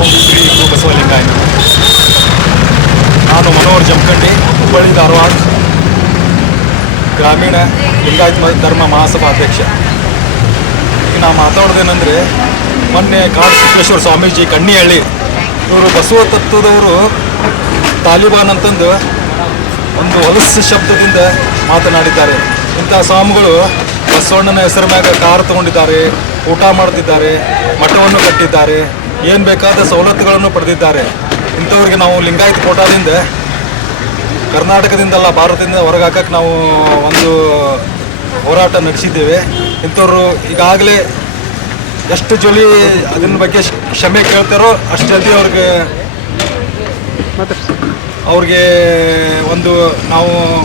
ಓಂ ಶ್ರೀ ಬಸವಲಿಂಗಾಯ ನಾನು ಮನೋಹರ್ ಜಮಖಂಡಿ, ಹುಬ್ಬಳ್ಳಿ ಧಾರವಾಡ, ಗ್ರಾಮೀಣ ಲಿಂಗಾಯತ್ ಧರ್ಮ ಮಹಾಸಭಾ ಅಧ್ಯಕ್ಷ. ಈಗ ನಾವು ಮಾತಾಡೋದೇನೆಂದರೆ ಮೊನ್ನೆ ಕಾಡು ಸಿದ್ದೇಶ್ವರ ಸ್ವಾಮೀಜಿ ಕಣ್ಣಿಹಳ್ಳಿ, ಇವರು ಬಸವ ತತ್ವದವರು ತಾಲಿಬಾನ್ ಅಂತಂದು ಒಂದು ಹೊಲಸು ಶಬ್ದದಿಂದ ಮಾತನಾಡಿದ್ದಾರೆ. ಇಂಥ ಸ್ವಾಮಿಗಳು ಬಸವಣ್ಣನ ಹೆಸರ ಮ್ಯಾಗ ಕಾರು ತಗೊಂಡಿದ್ದಾರೆ, ಊಟ ಮಾಡ್ತಿದ್ದಾರೆ, ಮಠವನ್ನು ಕಟ್ಟಿದ್ದಾರೆ. ಏನು ಬೇಕಾದ ಸವಲತ್ತುಗಳನ್ನು ಪಡೆದಿದ್ದಾರೆ. ಇಂಥವ್ರಿಗೆ ನಾವು ಲಿಂಗಾಯತ್ ಕೋಟಾದಿಂದ, ಕರ್ನಾಟಕದಿಂದಲ್ಲ ಭಾರತದಿಂದ ಹೊರಗಾಕಕ್ಕೆ ನಾವು ಒಂದು ಹೋರಾಟ ನಡೆಸಿದ್ದೇವೆ. ಇಂಥವ್ರು ಈಗಾಗಲೇ ಎಷ್ಟು ಜೊಲಿ ಅದನ್ನ ಬಗ್ಗೆ ಕ್ಷ- ಕ್ಷಮೆ ಕೇಳ್ತಾರೋ ಅಷ್ಟು ಜಲ್ದಿ ಅವ್ರಿಗೆ ಅವ್ರಿಗೆ ಒಂದು ನಾವು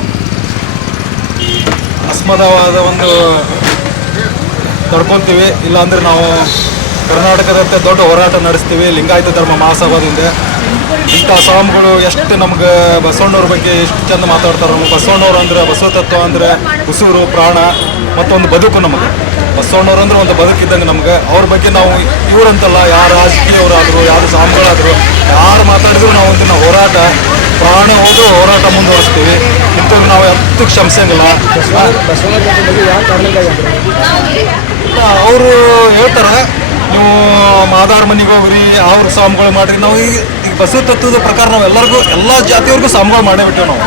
ಅಸ್ಮದವಾದ ಒಂದು ತಡ್ಕೊತೀವಿ. ಇಲ್ಲಾಂದ್ರೆ ನಾವು ಕರ್ನಾಟಕದಂತೆ ದೊಡ್ಡ ಹೋರಾಟ ನಡೆಸ್ತೀವಿ. ಲಿಂಗಾಯತ ಧರ್ಮ ಮಹಾಸಭಾದಿಂದ. ಇಂಥ ಸ್ವಾಮಿಗಳು ಎಷ್ಟು ನಮ್ಗೆ ಬಸವಣ್ಣವ್ರ ಬಗ್ಗೆ ಎಷ್ಟು ಚಂದ ಮಾತಾಡ್ತಾರೆ ನಮ್ಗೆ. ಬಸವಣ್ಣವ್ರು ಅಂದ್ರೆ ಬಸವ ತತ್ವ ಅಂದ್ರೆ ಉಸಿರು ಪ್ರಾಣ ಮತ್ತೊಂದು ಬದುಕು ನಮಗೆ. ಬಸವಣ್ಣವ್ರು ಅಂದ್ರೆ ಒಂದು ಬದುಕಿದ್ದಂಗೆ ನಮ್ಗೆ. ಅವ್ರ ಬಗ್ಗೆ ನಾವು ಇವರಂತಲ್ಲ ಯಾರು ರಾಜಕೀಯವರಾದರು ಯಾರು ಸ್ವಾಮಿಗಳಾದ್ರು ಯಾರು ಮಾತಾಡಿದ್ರು ನಾವು ಒಂದಿನ ಹೋರಾಟ ಪ್ರಾಣ ಹೋದ್ರೂ ಹೋರಾಟ ಮುಂದುವರಿಸ್ತೀವಿ. ಇಂಥವ್ರು ನಾವು ಯಾವತ್ತೂ ಕ್ಷಮಿಸಂಗಿಲ್ಲ. ಅವರು ಹೇಳ್ತಾರೆ ನೀವು ಮಾದಾರ ಮನೆಗೆ ಹೋಗ್ರಿ ಅವ್ರ ಸ್ವಾಮಿಗಳು ಮಾಡ್ರಿ. ನಾವು ಈಗ ಬಸವ ತತ್ವದ ಪ್ರಕಾರ ನಾವು ಎಲ್ಲರಿಗೂ, ಎಲ್ಲ ಜಾತಿಯವ್ರಿಗೂ ಸ್ವಾಮಿಗಳು ಮಾಡೇ ಬಿಟ್ಟೇವೆ ನಾವು.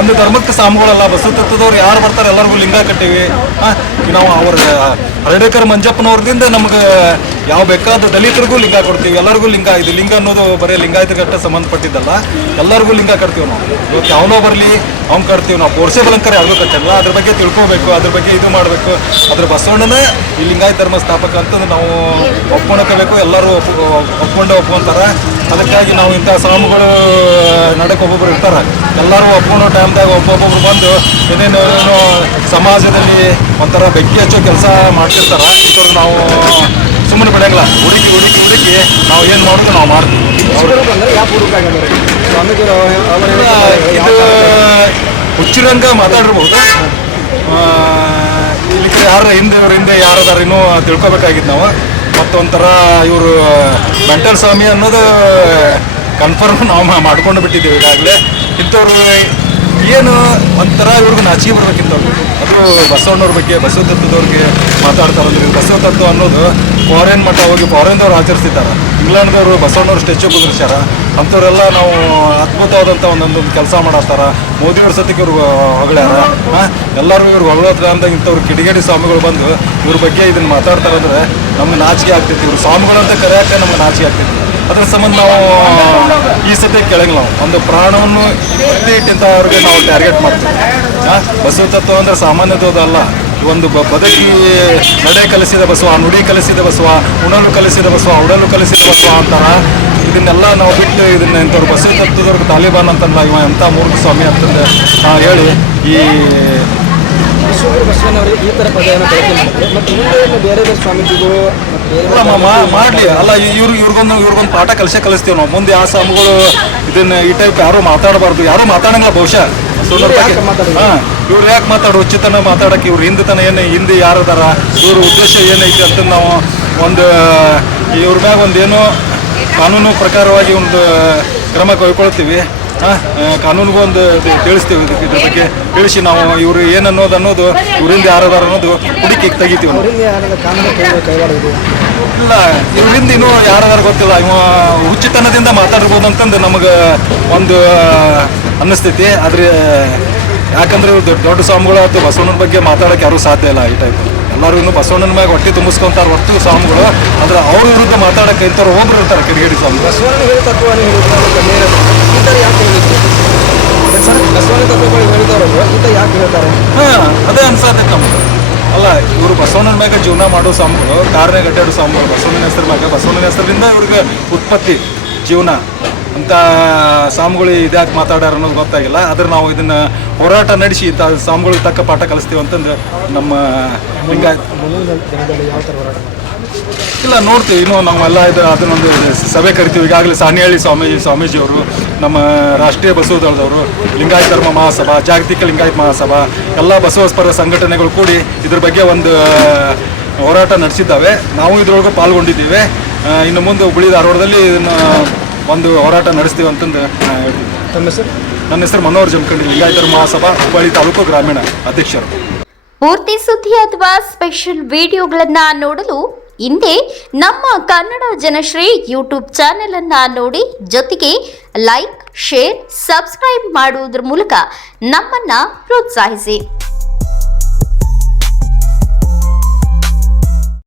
ಒಂದು ಧರ್ಮಕ್ಕೆ ಸ್ವಾಮಿಗಳಲ್ಲ ಬಸವ ತತ್ವದವ್ರು ಯಾರು ಬರ್ತಾರೆ ಎಲ್ಲರಿಗೂ ಲಿಂಗ ಕಟ್ಟಿವಿ. ನಾವು ಅವ್ರ ಹರಡೇಕರ್ ಮಂಜಪ್ಪನವ್ರದಿಂದ ನಮ್ಗೆ ಯಾವ ಬೇಕಾದ ದಲಿತರಿಗೂ ಲಿಂಗ ಕೊಡ್ತೀವಿ, ಎಲ್ಲರಿಗೂ ಲಿಂಗ ಇದು. ಲಿಂಗ ಅನ್ನೋದು ಬರೀ ಲಿಂಗಾಯತಗಟ್ಟೆ ಸಂಬಂಧಪಟ್ಟಿದ್ದಲ್ಲ, ಎಲ್ಲರಿಗೂ ಲಿಂಗ ಕಟ್ತೀವಿ ನಾವು. ಇವತ್ತು ಯಾವನೋ ಬರಲಿ, ಅವ್ನು ಕಟ್ತೀವಿ ನಾವು. ಪೋರ್ಸೆ ಬಲಂಕರ ಯಾವುದೂ ಕಟ್ಟಲ್ಲ ಅದ್ರ ಬಗ್ಗೆ ತಿಳ್ಕೊಬೇಕು, ಅದ್ರ ಬಗ್ಗೆ ಇದು ಮಾಡಬೇಕು. ಅದ್ರ ಬಸವಣ್ಣನೇ ಈ ಲಿಂಗಾಯತ ಧರ್ಮ ಸ್ಥಾಪಕ ಅಂತ ನಾವು ಒಪ್ಕೊಂಡ್ಕೋಬೇಕು ಎಲ್ಲರೂ ಒಪ್ ಒಪ್ಕೊಂಡೇ ಒಪ್ಕೊಂತಾರೆ. ಅದಕ್ಕಾಗಿ ನಾವು ಇಂಥ ಸಾಮಗಳು ನಡಕ್ಕೆ ಒಬ್ಬೊಬ್ಬರು ಇರ್ತಾರೆ. ಎಲ್ಲರೂ ಒಪ್ಕೊಳ್ಳೋ ಟೈಮ್ದಾಗ ಒಬ್ಬೊಬ್ಬರು ಬಂದು ಏನೇನು ಏನೋ ಸಮಾಜದಲ್ಲಿ ಒಂಥರ ಬೆಂಕಿ ಹಚ್ಚೋ ಕೆಲಸ ಮಾಡ್ತಿರ್ತಾರೆ. ಇಂಥವ್ರು ನಾವು ಸುಮ್ಮನೆ ಬಿಡಂಗಿಲ್ಲ. ಹುಡುಕಿ ಹುಡುಕಿ ಹುಡುಕಿ ನಾವು ಏನು ಮಾಡೋದು ನಾವು ಮಾಡ್ತೀವಿ. ಇದು ಹುಚ್ಚಿರಂಗ ಮಾತಾಡಿರ್ಬೋದು. ಇಲ್ಲಿ ಯಾರ ಹಿಂದೆ, ಅವ್ರ ಹಿಂದೆ ಯಾರದಾರ ಇನ್ನೂ ತಿಳ್ಕೊಬೇಕಾಗಿತ್ತು ನಾವು. ಮತ್ತೊಂಥರ ಇವರು ಮೆಂಟಲ್ ಸ್ವಾಮಿ ಅನ್ನೋದು ಕನ್ಫರ್ಮ್ ನಾವು ಮಾಡ್ಕೊಂಡು ಬಿಟ್ಟಿದ್ದೀವಿ ಈಗಾಗಲೇ. ಇಂಥವ್ರು ಏನು ಒಂಥರ ಇವ್ರಿಗೆ ನಾಚಿಕೆ ಬರ್ಬೇಕಿತ್ತು ಅದು ಬಸವಣ್ಣವ್ರ ಬಗ್ಗೆ ಬಸವ ತತ್ವದವ್ರಿಗೆ ಮಾತಾಡ್ತಾರಲ್ಲ ಬಸವ ತತ್ವ ಅನ್ನೋದು ಫಾರಿನ್ ಮಟ್ಟ ಹೋಗಿ ಫಾರಿನ್ದವ್ರು ಆಚರಿಸ್ತಿದ್ದಾರೆ. ಇಂಗ್ಲೆಂಡ್ದವರು ಬಸವಣ್ಣವ್ರ ಸ್ಟ್ಯಾಚ್ಯೂ ಕುದುರಿಸ್ಯಾರ. ಅಂಥವರೆಲ್ಲ ನಾವು ಅದ್ಭುತವಾದಂಥ ಒಂದೊಂದು ಕೆಲಸ ಮಾಡತ್ತಾರ ಮೋದಿಯವ್ರ ಸತಿಗೆ ಇವ್ರು ಹೊಗಳ್ಯಾರ. ಎಲ್ಲರೂ ಇವ್ರು ಹೊಗಳತ್ರ ಅಂತ ಇಂಥವ್ರು ಕಿಡಿಗೇಡಿ ಸ್ವಾಮಿಗಳು ಬಂದು ಇವ್ರ ಬಗ್ಗೆ ಇದನ್ನ ಮಾತಾಡ್ತಾರಂದ್ರೆ ನಮ್ಗೆ ನಾಚಿಕೆ ಆಗ್ತೈತಿ ಇವ್ರು ಸ್ವಾಮಿಗಳಂತ ಕರೆಯಕ್ಕೆ ನಮ್ಗೆ ನಾಚಿಕೆ ಆಗ್ತೈತಿ ಅದ್ರ ಸಂಬಂಧ ನಾವು ಈ ಸತಿ ಕೆಳಗೆ ನಾವು. ಒಂದು ಪ್ರಾಣವನ್ನು ಎತ್ತಿ ಇಟ್ಟಂಥವ್ರಿಗೆ ನಾವು ಟಾರ್ಗೆಟ್ ಮಾಡ್ತೀವಿ. ಬಸವ ತತ್ವ ಅಂದ್ರೆ ಸಾಮಾನ್ಯದಲ್ಲ ಒಂದು ಬದುಕಿ ನಡೆ ಕಲಿಸಿದ ಬಸವ, ನುಡಿ ಕಲಿಸಿದ ಬಸವ, ಉಣಲು ಕಲಿಸಿದ ಬಸವ, ಉಡಲು ಕಲಿಸಿದ ಬಸವ ಅಂತಾರ. ಇದನ್ನೆಲ್ಲ ನಾವು ಬಿಟ್ಟು ಇದನ್ನ ಇಂಥವ್ರು ಬಸವ ತತ್ವದವ್ರಿಗೆ ತಾಲಿಬಾನ್ ಅಂತಂದ ಇವ ಎಂಥ ಮೂರ್ಖ ಸ್ವಾಮಿ ಅಂತಂದು ಹೇಳಿ ಈ ಬಸವಣ್ಣವರು ಈ ಥರ ಪದವನ್ನು ಬಳಕೆ ಮಾಡಿದ್ರೆ. ಮತ್ತು ಮುಂದೆ ಇನ್ನು ಬೇರೆ ಬೇರೆ ಸ್ವಾಮೀಜಿಗಳು ಮತ್ತು ಬೇರೆ ಬೇರೆ ಅಲ್ಲ ಮಾ- ಮಾಡಲಿ ಅಲ್ಲ ಇವ್ರು ಇವ್ರಿಗೊಂದು ಇವ್ರಿಗೊಂದು ಪಾಠ ಕಲಿಸೇ ಕಲಿಸ್ತೀವಿ ನಾವು. ಮುಂದೆ ಆ ಸ್ವಾಮಿಗಳು ಇದನ್ನ ಈ ಟೈಪ್ ಯಾರು ಮಾತಾಡಬಾರ್ದು. ಯಾರು ಮಾತಾಡಂಗಿಲ್ಲ ಬಹುಶಃ. ಇವ್ರು ಯಾಕೆ ಮಾತಾಡು ಹಾಂ ಇವ್ರು ಯಾಕೆ ಮಾತಾಡೋ ಉಚಿತನ ಮಾತಾಡಕ್ಕೆ ಇವ್ರು ಹಿಂದೆ ತನ ಏನು ಹಿಂದೆ ಯಾರದಾರ? ಇವ್ರ ಉದ್ದೇಶ ಏನೈತಿ ಅಂತ ನಾವು ಒಂದು ಇವ್ರ ಮ್ಯಾಗ ಒಂದು ಕಾನೂನು ಪ್ರಕಾರವಾಗಿ ಒಂದು ಕ್ರಮ ಕೈಗೊಳ್ತೀವಿ. ಹಾಂ ಕಾನೂನಿಗೂ ಒಂದು ತಿಳಿಸ್ತೀವಿ ಇದಕ್ಕೆ ಇದ್ರ ಬಗ್ಗೆ. ತಿಳಿಸಿ ನಾವು ಇವ್ರು ಏನನ್ನೋದು ಅನ್ನೋದು ಇವರಿಂದ ಯಾರದಾರ ಅನ್ನೋದು ಹುಡುಕಿ ತೆಗಿತೀವಿ ಇಲ್ಲ ಇವರಿಂದ ಇನ್ನೂ ಯಾರದಾರ ಗೊತ್ತಿಲ್ಲ. ಇವ ಉಚಿತನದಿಂದ ಮಾತಾಡ್ಬೋದು ಅಂತಂದು ನಮಗೆ ಒಂದು ಅನ್ನಿಸ್ತೈತಿ. ಆದ್ರೆ ಯಾಕಂದ್ರೆ ಇವ್ರು ದೊಡ್ಡ ದೊಡ್ಡ ಸ್ವಾಮಿಗಳು ಆಯ್ತು ಬಸವಣ್ಣನ ಬಗ್ಗೆ ಮಾತಾಡೋಕೆ ಯಾರೂ ಸಾಧ್ಯ ಇಲ್ಲ ಈ ಟೈಪ್ ಎಲ್ಲರೂ ಇನ್ನು ಬಸವಣ್ಣನ ಮ್ಯಾಗ ಹೊಟ್ಟೆ ತುಂಬಿಸ್ಕೊಂತಾರೆ ಹೊರತು ಸ್ವಾಮಿಗಳು. ಆದ್ರೆ ಅವ್ರ ವಿರುದ್ಧ ಮಾತಾಡಕ್ಕೆ ಇಂಥವ್ರು ಒಬ್ರು ಇರ್ತಾರೆ ಕಿಡಿಗೇಡಿ ಸ್ವಾಮಿಗಳು ಬಸವಣ್ಣ ಹೇಳಿ ತತ್ವವನ್ನು ಹೇಳಿದ್ರು ಯಾಕೆ ಹೇಳಿದ್ರು? ಬಸವಣ್ಣ ತತ್ವಗಳು ಹೇಳಿದವರು ಈ ಥರ ಯಾಕೆ ಹೇಳ್ತಾರೆ? ಹಾಂ ಅದೇ ಅನ್ಸತ್ತೆ ನಮ್ಗೆ ಅಲ್ಲ ಇವರು ಬಸವಣ್ಣನ ಮ್ಯಾಗ ಜೀವನ ಮಾಡೋ ಸ್ವಾಮಿಗಳು ಕಾರಣ ಗಟ್ಟಾಡೋ ಸ್ವಾಮಿಗಳು ಬಸವಣ್ಣನ ಹೆಸರು ಮ್ಯಾಗ. ಬಸವಣ್ಣನ ಹೆಸರಿಂದ ಇವ್ರಿಗೆ ಉತ್ಪತ್ತಿ ಜೀವನ. ಅಂತ ಸ್ವಾಮಿಗಳು ಇದ್ಯಾಕೆ ಮಾತಾಡ್ಯಾರ ಅನ್ನೋದು ಗೊತ್ತಾಗಿಲ್ಲ. ಆದ್ರೆ ನಾವು ಇದನ್ನು ಹೋರಾಟ ನಡೆಸಿ ಇಂಥ ಸ್ವಾಮಿಗಳಿಗೆ ತಕ್ಕ ಪಾಠ ಕಲಿಸ್ತೀವಿ ಅಂತಂದು ನಮ್ಮ ಲಿಂಗಾಯತ್ ಇಲ್ಲ, ನೋಡ್ತೀವಿ. ಇನ್ನೂ ನಾವೆಲ್ಲ ಇದು ಅದನ್ನೊಂದು ಸಭೆ ಕರಿತೀವಿ. ಈಗಾಗಲೇ ಸಾಣಿಹಳ್ಳಿ ಸ್ವಾಮೀಜಿ ಸ್ವಾಮೀಜಿಯವರು, ನಮ್ಮ ರಾಷ್ಟ್ರೀಯ ಬಸವ ದಳದವರು, ಲಿಂಗಾಯತ ಧರ್ಮ ಮಹಾಸಭಾ, ಜಾಗತಿಕ ಲಿಂಗಾಯತ ಮಹಾಸಭಾ, ಎಲ್ಲ ಬಸವಸ್ಪರ ಸಂಘಟನೆಗಳು ಕೂಡಿ ಇದ್ರ ಬಗ್ಗೆ ಒಂದು, ಹೋರಾಟ ನಡೆಸಿದ್ದಾವೆ. ನಾವು ಇದ್ರೊಳಗೆ ಪಾಲ್ಗೊಂಡಿದ್ದೀವಿ. ಇನ್ನು ಮುಂದೆ ಹುಬ್ಬಳ್ಳಿ ಧಾರವಾಡದಲ್ಲಿ ಇದನ್ನು ಒಂದು ಹೋರಾಟ ನಡೆಸ್ತೀವಿ ಅಂತಂದು ನಾ ಹೇಳ್ತೀನಿ. ತಮ್ಮ ಹೆಸರು? ನನ್ನ ಹೆಸರು ಮನೋಹರ್ ಜಮಖಂಡಿ ಲಿಂಗಾಯತರ ಮಹಾಸಭಾ ಹುಬ್ಬಳ್ಳಿ ತಾಲೂಕು ಗ್ರಾಮೀಣ ಅಧ್ಯಕ್ಷರು. ಪೂರ್ತಿ ಸುದ್ದಿ ಅಥವಾ ಸ್ಪೆಷಲ್ ವಿಡಿಯೋಗಳನ್ನ ನೋಡಲು ಹಿಂದೆ ನಮ್ಮ ಕನ್ನಡ ಜನಶ್ರೀ ಯೂಟ್ಯೂಬ್ ಚಾನೆಲ್ ಅನ್ನ ನೋಡಿ ಜೊತೆಗೆ ಲೈಕ್ ಶೇರ್ ಸಬ್ಸ್ಕ್ರೈಬ್ ಮಾಡುವುದರ ಮೂಲಕ ನಮ್ಮನ್ನ ಪ್ರೋತ್ಸಾಹಿಸಿ.